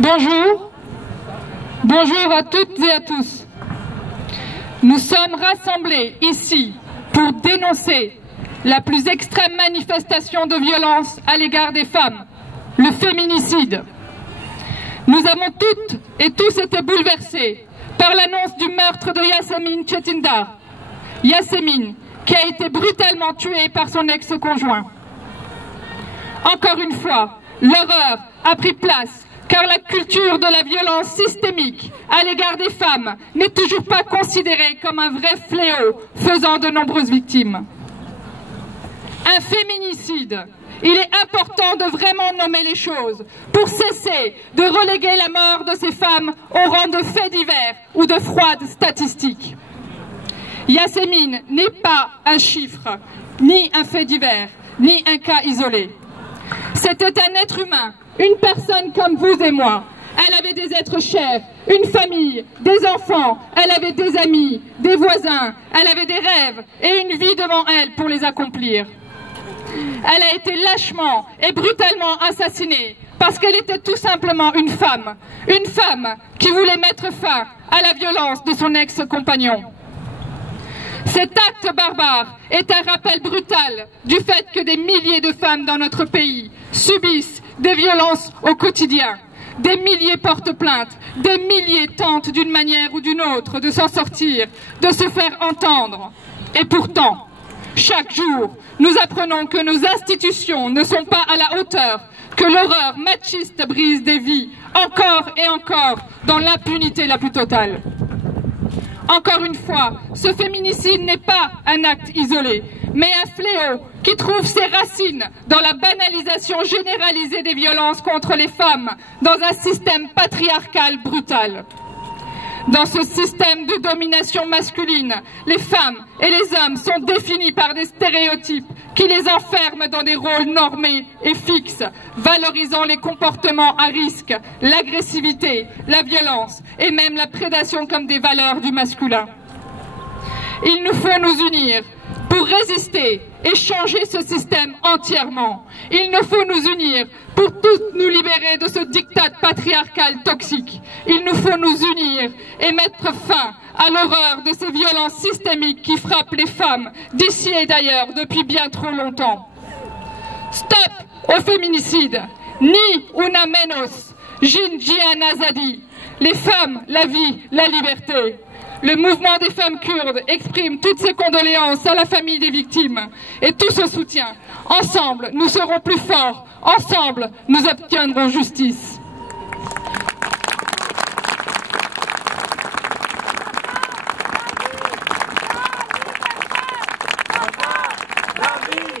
Bonjour, bonjour à toutes et à tous. Nous sommes rassemblés ici pour dénoncer la plus extrême manifestation de violence à l'égard des femmes, le féminicide. Nous avons toutes et tous été bouleversés par l'annonce du meurtre de Yasemin Chetindar. Yasemin, qui a été brutalement tuée par son ex-conjoint. Encore une fois, l'horreur a pris place, car la culture de la violence systémique à l'égard des femmes n'est toujours pas considérée comme un vrai fléau faisant de nombreuses victimes. Un féminicide, il est important de vraiment nommer les choses pour cesser de reléguer la mort de ces femmes au rang de faits divers ou de froides statistiques. Yasemin n'est pas un chiffre, ni un fait divers, ni un cas isolé. C'était un être humain, une personne comme vous et moi. Elle avait des êtres chers, une famille, des enfants, elle avait des amis, des voisins, elle avait des rêves et une vie devant elle pour les accomplir. Elle a été lâchement et brutalement assassinée parce qu'elle était tout simplement une femme qui voulait mettre fin à la violence de son ex-compagnon. Cet acte barbare est un rappel brutal du fait que des milliers de femmes dans notre pays subissent des violences au quotidien. Des milliers portent plainte, des milliers tentent d'une manière ou d'une autre de s'en sortir, de se faire entendre. Et pourtant, chaque jour, nous apprenons que nos institutions ne sont pas à la hauteur, que l'horreur machiste brise des vies, encore et encore, dans l'impunité la plus totale. Encore une fois, ce féminicide n'est pas un acte isolé, mais un fléau qui trouve ses racines dans la banalisation généralisée des violences contre les femmes, dans un système patriarcal brutal. Dans ce système de domination masculine, les femmes et les hommes sont définis par des stéréotypes qui les enferment dans des rôles normés et fixes, valorisant les comportements à risque, l'agressivité, la violence et même la prédation comme des valeurs du masculin. Il nous faut nous unir pour résister et changer ce système entièrement. Il nous faut nous unir pour tous nous libérer de ce diktat patriarcal toxique. Il nous faut nous unir et mettre fin à l'horreur de ces violences systémiques qui frappent les femmes d'ici et d'ailleurs depuis bien trop longtemps. Stop au féminicide, ni una menos, Jinjian Azadi. Les femmes, la vie, la liberté. Le mouvement des femmes kurdes exprime toutes ses condoléances à la famille des victimes et tout ce soutien. Ensemble, nous serons plus forts. Ensemble, nous obtiendrons justice. La vie